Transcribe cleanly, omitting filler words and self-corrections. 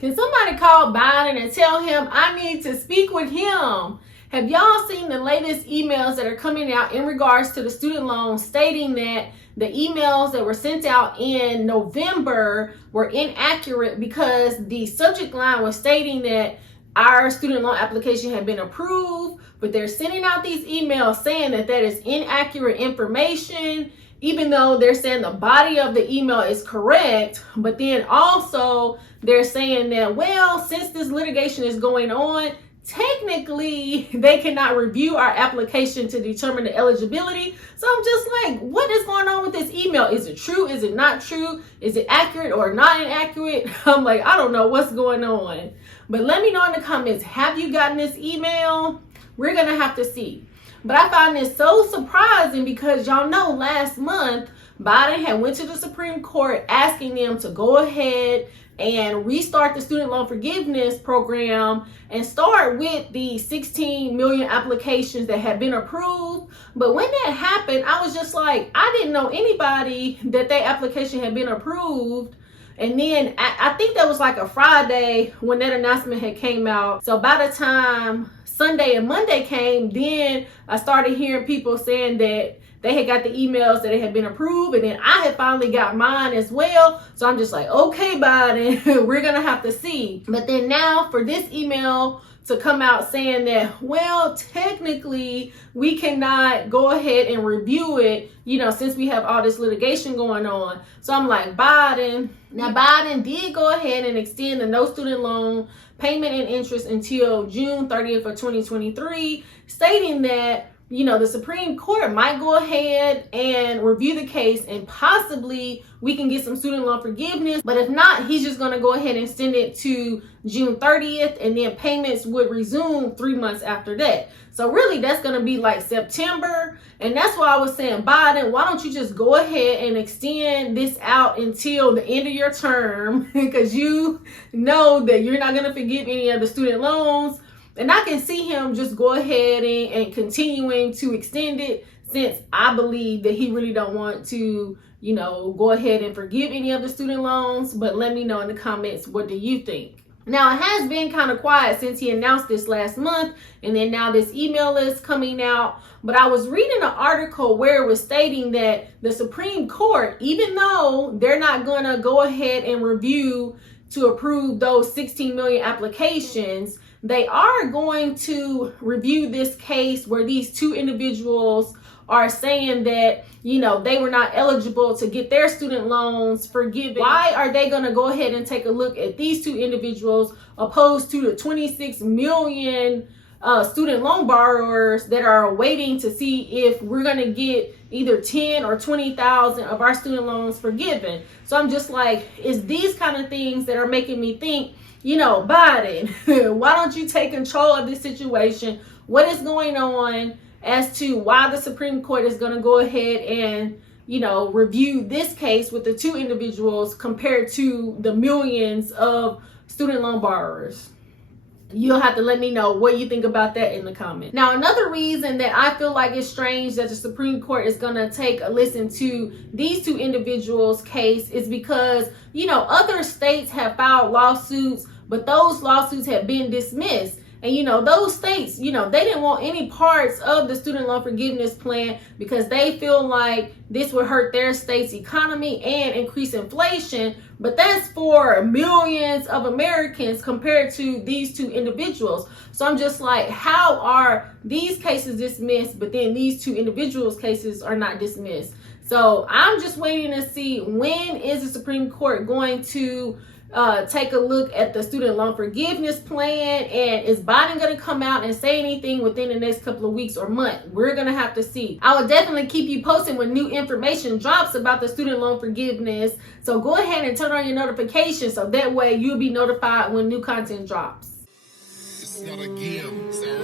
Can somebody call Biden and tell him I need to speak with him? Have y'all seen the latest emails that are coming out in regards to the student loans stating that the emails that were sent out in November were inaccurate because the subject line was stating that our student loan application had been approved, but they're sending out these emails saying that that is inaccurate information, even though they're saying the body of the email is correct. But then also they're saying that, well, since this litigation is going on, technically they cannot review our application to determine the eligibility. So I'm just like, what is going on with this email? Is it true? Is it not true? Is it accurate or not inaccurate? I'm like, I don't know what's going on. But let me know in the comments, have you gotten this email? We're gonna have to see. But I find this so surprising because y'all know last month Biden had went to the Supreme Court asking them to go ahead and restart the student loan forgiveness program and start with the 16 million applications that had been approved. But when that happened, I was just like, I didn't know anybody that their application had been approved. And then I think that was like a Friday when that announcement had came out. So by the time Sunday and Monday came, then I started hearing people saying that they had got the emails that it had been approved, and then I had finally got mine as well. So I'm just like, okay, Biden, we're gonna have to see. But then now for this email to come out saying that, well, technically we cannot go ahead and review it, since we have all this litigation going on. So I'm like, Biden. Now Biden did go ahead and extend the no student loan payment and interest until June 30th of 2023, stating that the Supreme Court might go ahead and review the case and possibly we can get some student loan forgiveness. But if not, he's just going to go ahead and extend it to June 30th, and then payments would resume 3 months after that. So really that's going to be like September. And that's why I was saying, Biden, why don't you just go ahead and extend this out until the end of your term? Because you know that you're not going to forgive any of the student loans. And I can see him just go ahead and continuing to extend it, since I believe that he really don't want to, go ahead and forgive any of the student loans. But let me know in the comments, what do you think? Now, it has been kind of quiet since he announced this last month, and then now this email is coming out. But I was reading an article where it was stating that the Supreme Court, even though they're not going to go ahead and review to approve those 16 million applications, they are going to review this case where these two individuals are saying that, they were not eligible to get their student loans forgiven. Why are they going to go ahead and take a look at these two individuals opposed to the 26 million student loan borrowers that are waiting to see if we're going to get either 10 or 20,000 of our student loans forgiven? So I'm just like, it's these kind of things that are making me think, Biden, why don't you take control of this situation? What is going on as to why the Supreme Court is going to go ahead and, review this case with the two individuals compared to the millions of student loan borrowers? You'll have to let me know what you think about that in the comments. Now, another reason that I feel like it's strange that the Supreme Court is going to take a listen to these two individuals' case is because, other states have filed lawsuits, but those lawsuits have been dismissed. And, those states, they didn't want any parts of the student loan forgiveness plan because they feel like this would hurt their state's economy and increase inflation. But that's for millions of Americans compared to these two individuals. So I'm just like, how are these cases dismissed, but then these two individuals' cases are not dismissed? So I'm just waiting to see, when is the Supreme Court going to take a look at the student loan forgiveness plan, and is Biden going to come out and say anything within the next couple of weeks or month? We're going to have to see. I will definitely keep you posted when new information drops about the student loan forgiveness. So go ahead and turn on your notifications so that way you'll be notified when new content drops. It's not a game, it's a